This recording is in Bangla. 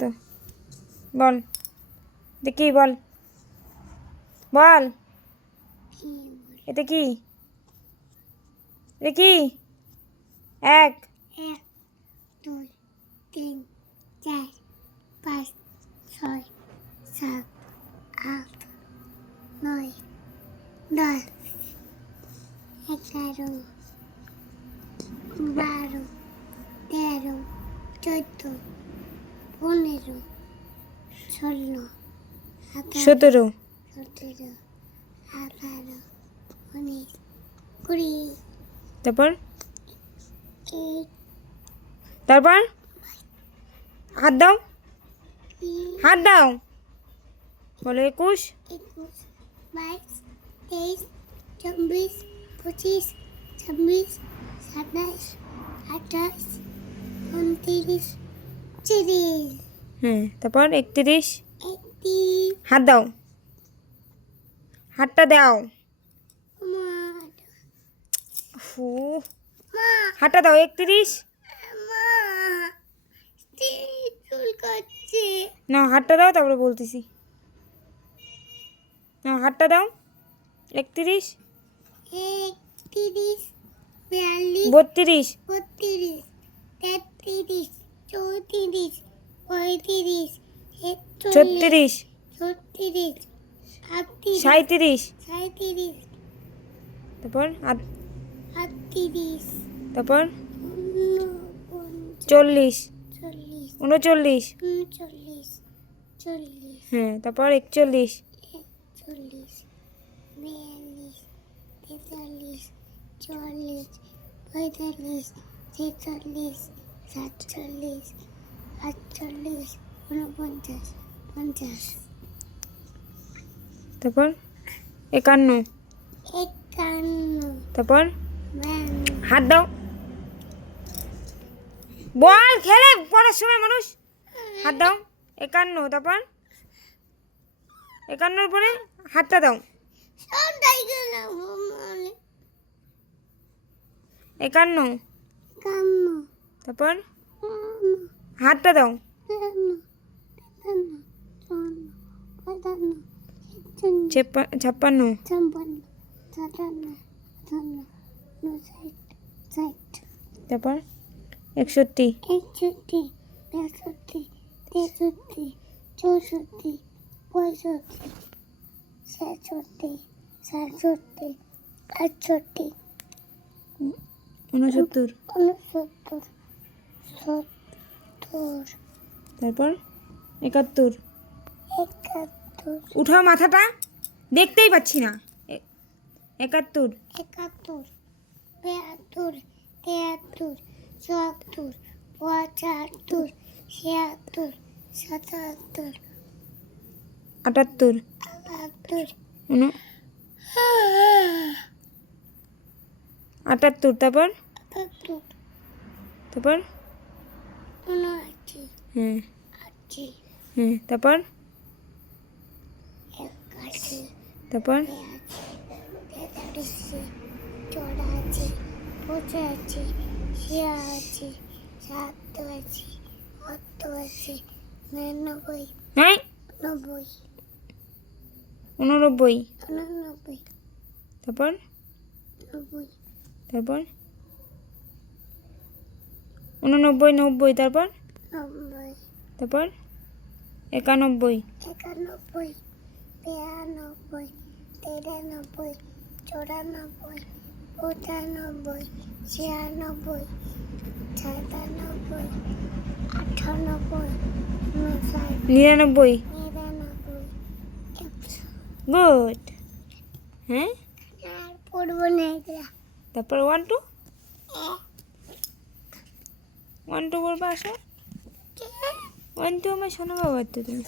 তো বল দেখি বল বল এটা কি এটা কি 1 1 2 3 4 5 6 7 8 9 10 11 12 13 14 15 16 17 17 18 19 20 তারপর 8 তারপর হাত দাও হাত দাও বলো 21 21 22 23 24 25 26 27 28 29 30 তারপর 31 31 হাত দাও হাতটা দাও ফু হাতটা দাও 31 না হাতটা দাও তারপরে বলতেছি না হাতটা দাও 31 32 32 32 33 34 35 36 36 37 37 তারপর 38 তারপর 40 40 39 39 40 তারপর 41 41 42 43 44 45 46 47 48 49 50 তারপর 51 51 তারপর 52 হাত দাও বল খেলে পড়ার সময় মানুষ হাত দাও 51 তারপর 51 পরে হাতটা দাও 51 তারপর হাতটা দাও 56 তারপর 61 61 62 63 64 65 66 67 68 69 69 70 তারপর 71 71 উঠাও মাথাটা দেখতেই পাচ্ছি না 71 71 72 73 74 75 76 77 78 78 78 তারপর 78 তারপর 79 80 তারপর 81 তারপর 83 84 85 86 87 88 89 হ্যাঁ 90 89 99 তারপর 90 তারপর 89 90 তারপর 90 তারপর 91 91 92 93 94 95 96 97 98 99 100 গুড হ্যাঁ আর পড়বো না এগুলা তারপর 1 2 1 2 বলবা আসো 1 2 আমার শোনো বাবা তো তুমি